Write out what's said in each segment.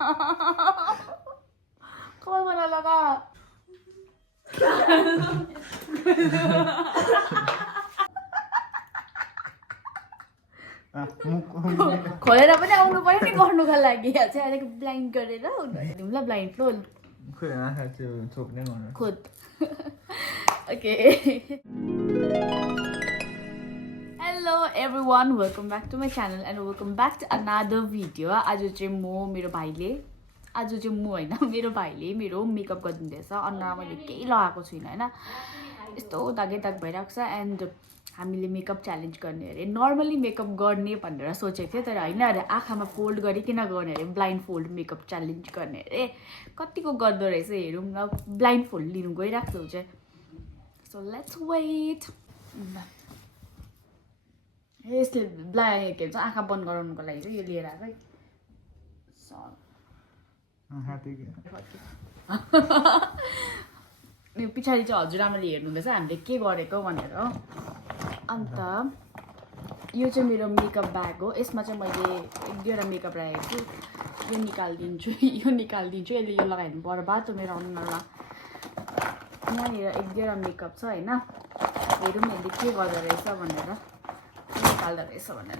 कपाल बना लगा खोलेर पनि आउनु पर्यो नि गर्नुको लागि चाहिँ अलिक ब्लाइन्ड गरेर ल ब्लाइन्ड फ्लो खोद okay hello everyone welcome back to my channel and welcome back to another video आज चाहिँ मेरो भाइले मेरो भाइले मेरो मेकअप गरिदिँदैछ अनुहारमा मैले केही लगाएको छुइनँ होइन यस्तो दागै दाग भइरहेको छ एन्ड हामीले मेकअप च्यालेन्ज गर्ने अरे नर्मली मेकअप गर्ने भनेर सोचेको थियो तर होइन अरे आँखामा फोल्ड गरिकन गर्ने अरे ब्लाइन्ड फोल्ड मेकअप च्यालेन्ज गर्ने अरे कतिको गर्दो रहेछ हेरौँ न ब्लाइन्ड फोल्ड लिनु गइरहेको छु चाहिँ सो लेट्स वेट यसले ब्लाइन्ड के भन्छ आँखा बन्द गराउनुको लागि चाहिँ यो लिएर आएको है पछाडि चाहिँ हजुरआमाले हेर्नुहुँदैछ हामीले के गरेको भनेर अन्त यो चाहिँ मेरो मेकअप ब्याग हो यसमा चाहिँ मैले एक दुईवटा मेकअप राखेको छु यो निकालिदिन्छु यसले यो लगाइदिनु बर्बाद मेरो अनुहारमा यहाँनिर एक दुईवटा मेकअप छ होइन हेरौँ यसले के गर्दो रहेछ भनेर निकाल्दो रहेछ भनेर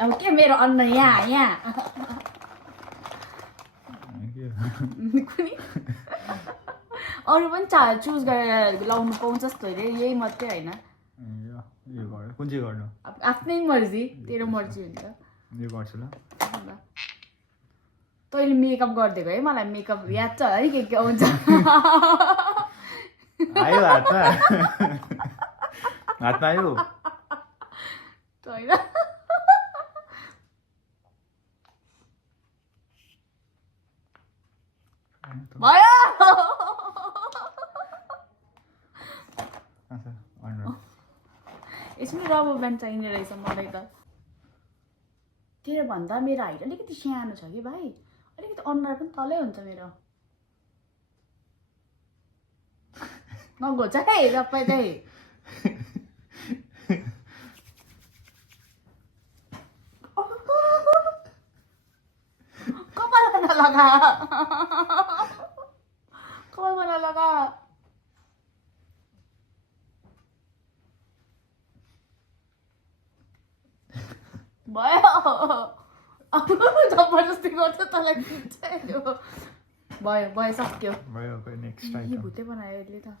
अब के मेरो अनुहार यहाँ अरू पनि चुज गरेर लाउनु पाउँछ जस्तो अरे यही मात्रै होइन आफ्नै मर्जी तेरो मर्जी हुन्छ तैँले मेकअप गरिदिएको है मलाई मेकअप याद छ है के आउँछ भयो यसमा रबर ब्यान्ड चाहिने रहेछ मलाई त तेरो भन्दा मेरो हाइट अलिकति सानो छ कि भाइ अलिकति अनुहार पनि तलै हुन्छ मेरो नघोच है तपाईँ चाहिँ कपाल बना लगा भयो जबरजस्ती गर्छ तँलाई भयो सक्यो भुते बनायो यसले त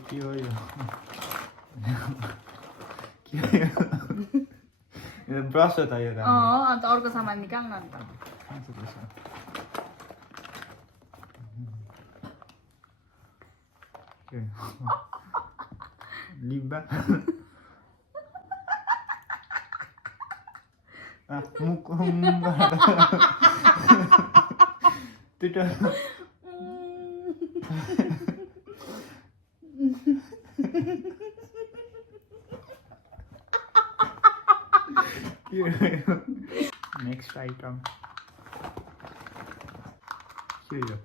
के हो यो ब्रस हो त यो त अन्त अर्को सामान निकाल न अन्त लिब्बा नेक्स्ट आइटम के हो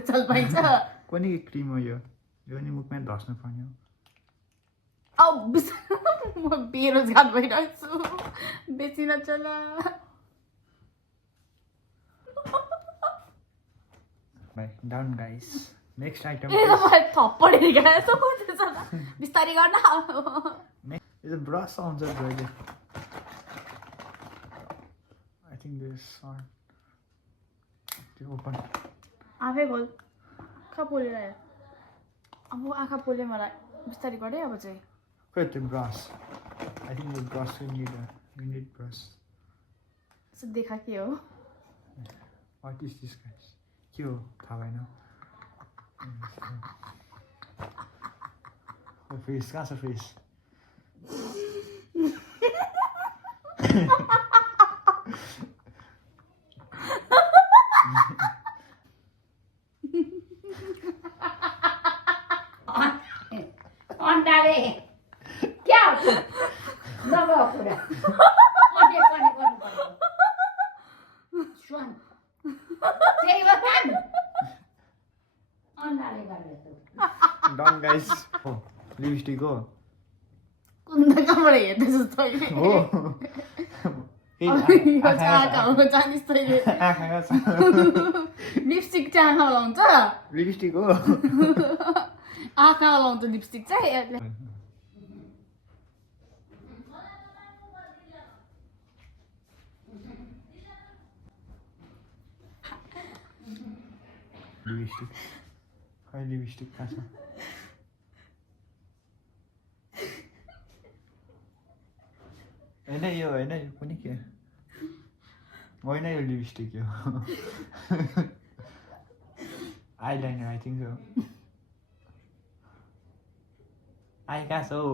चल पाइन्छ कुनै क्रिम हो यो नि मुखमा धस्नु पर्ने हो म बेरोजगार भइरहेको छु बेसी नचला डाउन गाइस नेक्स्ट आइटम थप्पड हेरेको बिस्तारै गर्न यो ब्रस आउँछ जहिले आई थिङ्क दिस ओपन आफै खोल आँखा पोलेर अब आँखा पोले मलाई बिस्तारै गरेँ अब चाहिँ खोइ त्यो ब्रस आई थिङ्क यो ब्रस यु निड ब्रस देखा के हो वाट इज दिस गाइस के हो थाहा भएन फेस कहाँ छ फेस अन्डाले क्या हो नगएको कुरा सुन त्यही हो काम अन्डाले गरेको डन गाइस लिपस्टिक हो कुन त कहाँबाट हेर्दैछस् तैँले हो यो चाहिँ आँखा हो जानिस् तैँले आँखामा छ लिपस्टिक चाहिँ आँखामा लाउँछ लिपस्टिक हो आँखामा लाउँछ लिपस्टिक चाहिँ लिपस्टिक खै लिपस्टिक कहाँ छ होइन यो होइन यो कुनै के होइन यो लिपस्टिक यो eyeliner I think so I कहाँ छ हौ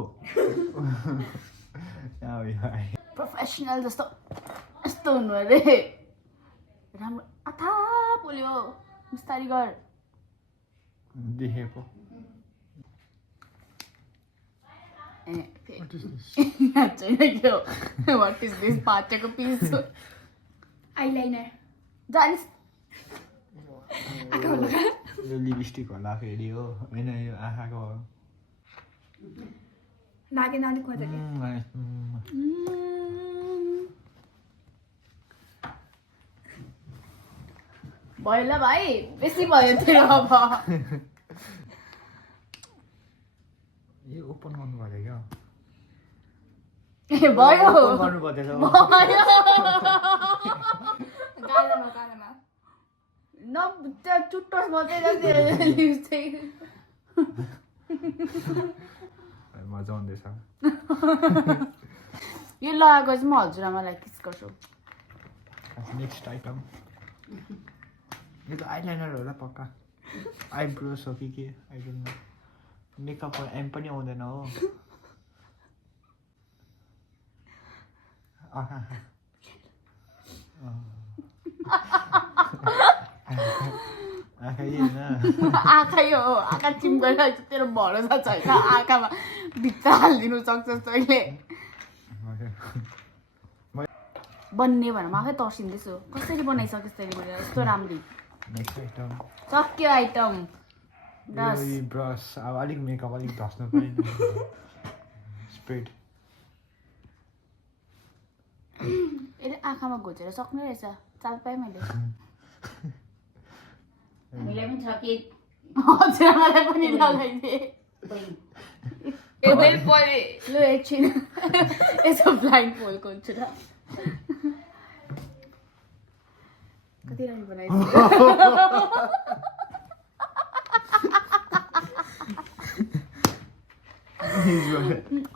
प्रोफेसनल जस्तो यस्तो हुनु अरे राम्रो अथा बोल्यो बिस्तारी गर देखेको छैन के हो वाट इज दिस पाटेको पिस आइलाइनर जानिस् यो लिपस्टिक होला फेरि हो होइन यो आँखाको हो लागेन अलिक मजाले भयो ल भाइ बेसी भयो तेरो अब यो ओपन गर्नु पर्यो क्या ए भयो ओपन गर्नु पर्दैछ गालामा न त्यो चुट्टोस मात्रै तेरो लिपस्टिक मजा आउँदैछ यो लगाएको चाहिँ म हजुरआमालाई किस गर्छु नेक्स्ट आइटम यो त आइलाइनर होला पक्का आइब्रोस हो कि के आई डोन्ट नो मेकअपको एम पनि आउँदैन हो आँखै हो आँखा चिम गरिरहेको छ तेरो भरोसा छैन आँखामा भित्र हालिदिनु सक्छस् तैँले बन्ने भनेर म आफै तर्सिँदैछु कसरी बनाइसकेस् तैँले भनेर यस्तो राम्ररी नेक्स्ट आइटम सक्यो आइटम ब्रस ब्रस अब अलिक मेकअप अलिक धस्नु पऱ्यो स्प्रेड यसले आँखामा घोचेर सक्ने रहेछ चाल पाएँ मैले हामीले पनि छ कि हजुरआमालाई पनि लगाइदिएँ ल एकछिन यसो ब्लाइन्ड फोल्ड खोल्छु र कति राम्रो बनाइदियो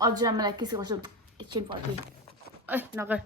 हजुरआमालाई किस गर्छु एकछिन फर्के ऐ नगर